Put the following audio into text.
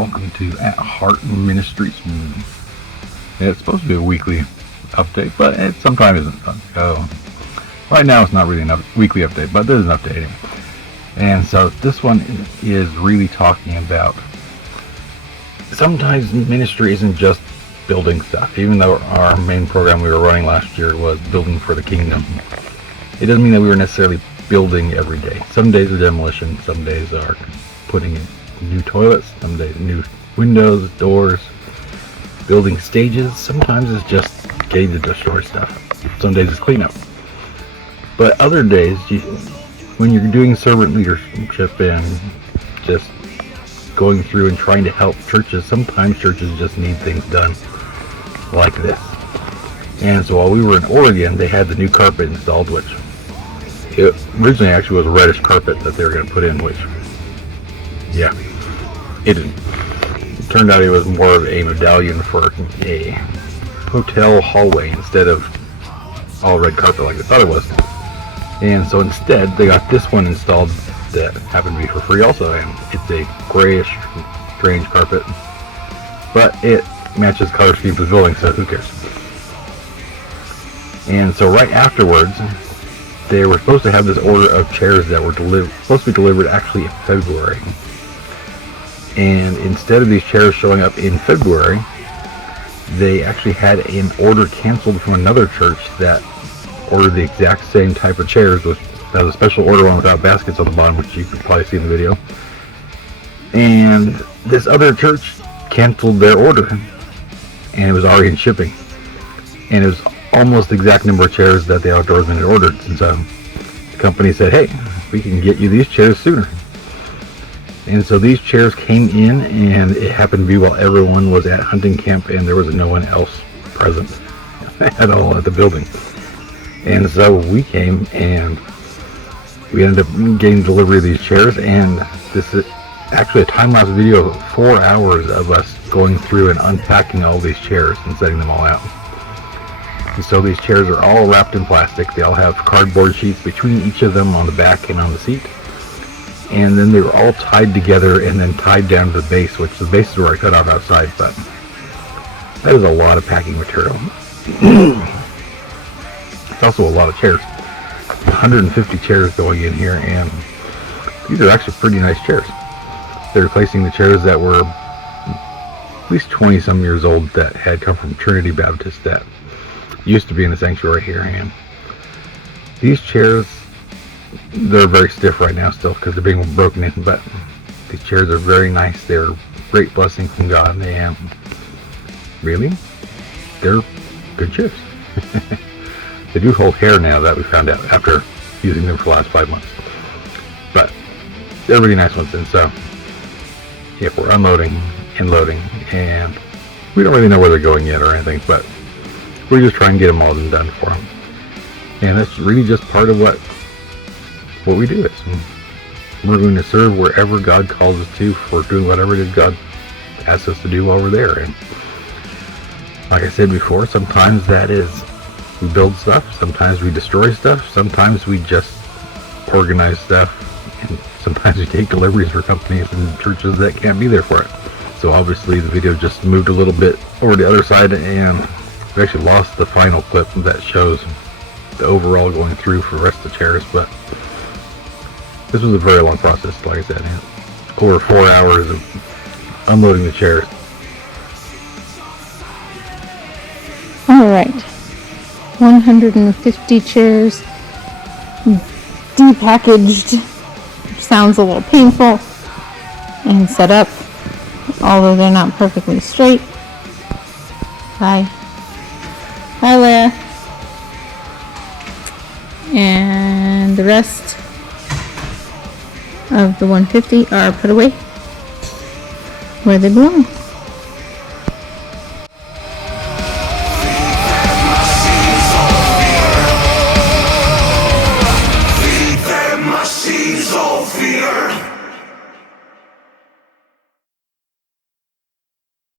Welcome to At Heart Ministries. It's supposed to be a weekly update, but it sometimes isn't. So right now it's not really a weekly update, but there's an update anyway. And so this one is really talking about sometimes ministry isn't just building stuff. Even though our main program we were running last year was building for the kingdom, it doesn't mean that we were necessarily building every day. Some days are demolition, some days are putting in new toilets, some days new windows, doors, building stages. Sometimes it's just getting to destroy stuff. Some days it's cleanup. But other days, when you're doing servant leadership and just going through and trying to help churches, sometimes churches just need things done like this. And so while we were in Oregon, they had the new carpet installed, which it originally actually was a reddish carpet that they were going to put in, which, yeah, it turned out it was more of a medallion for a hotel hallway instead of all red carpet like they thought it was. And so instead, they got this one installed that happened to be for free also, and it's a grayish, strange carpet, but it matches color scheme for the building, so who cares? And so right afterwards, they were supposed to have this order of chairs that were supposed to be delivered actually in February. And instead of these chairs showing up in February, they actually had an order canceled from another church that ordered the exact same type of chairs. That was a special order one without baskets on the bottom, which you could probably see in the video. And this other church canceled their order, and it was already in shipping. And it was almost the exact number of chairs that the outdoorsman had ordered. And so the company said, hey, we can get you these chairs sooner. And so these chairs came in, and it happened to be while everyone was at hunting camp and there was no one else present at all at the building. And so we came and we ended up getting delivery of these chairs, and this is actually a time-lapse video of 4 hours of us going through and unpacking all these chairs and setting them all out. And so these chairs are all wrapped in plastic. They all have cardboard sheets between each of them on the back and on the seat. And then they were all tied together and then tied down to the base, which the bases were cut off outside, but that is a lot of packing material. It's also a lot of chairs. 150 chairs going in here, and these are actually pretty nice chairs. They're replacing the chairs that were at least 20 some years old that had come from Trinity Baptist that used to be in the sanctuary here. And these chairs, they're very stiff right now still because they're being broken in, but these chairs are very nice. They're a great blessing from God, and really, they're good chairs. They do hold hair now, that we found out after using them for the last 5 months. But they're really nice ones. And so, yeah, we're unloading and loading, and we don't really know where they're going yet or anything, but we're just trying to get them all done for them. And that's really just part of what we do. Is we're going to serve wherever God calls us to for doing whatever it is God asks us to do while we're there. And like I said before, sometimes that is we build stuff, sometimes we destroy stuff, sometimes we just organize stuff, and sometimes we take deliveries for companies and churches that can't be there for it. So obviously the video just moved a little bit over the other side, and we actually lost the final clip that shows the overall going through for the rest of the chairs. But this was a very long process, like I said, over 4 hours of unloading the chairs. Alright, 150 chairs depackaged, which sounds a little painful, and set up, although they're not perfectly straight. Hi Leia. And the rest of the 150 are put away where they belong.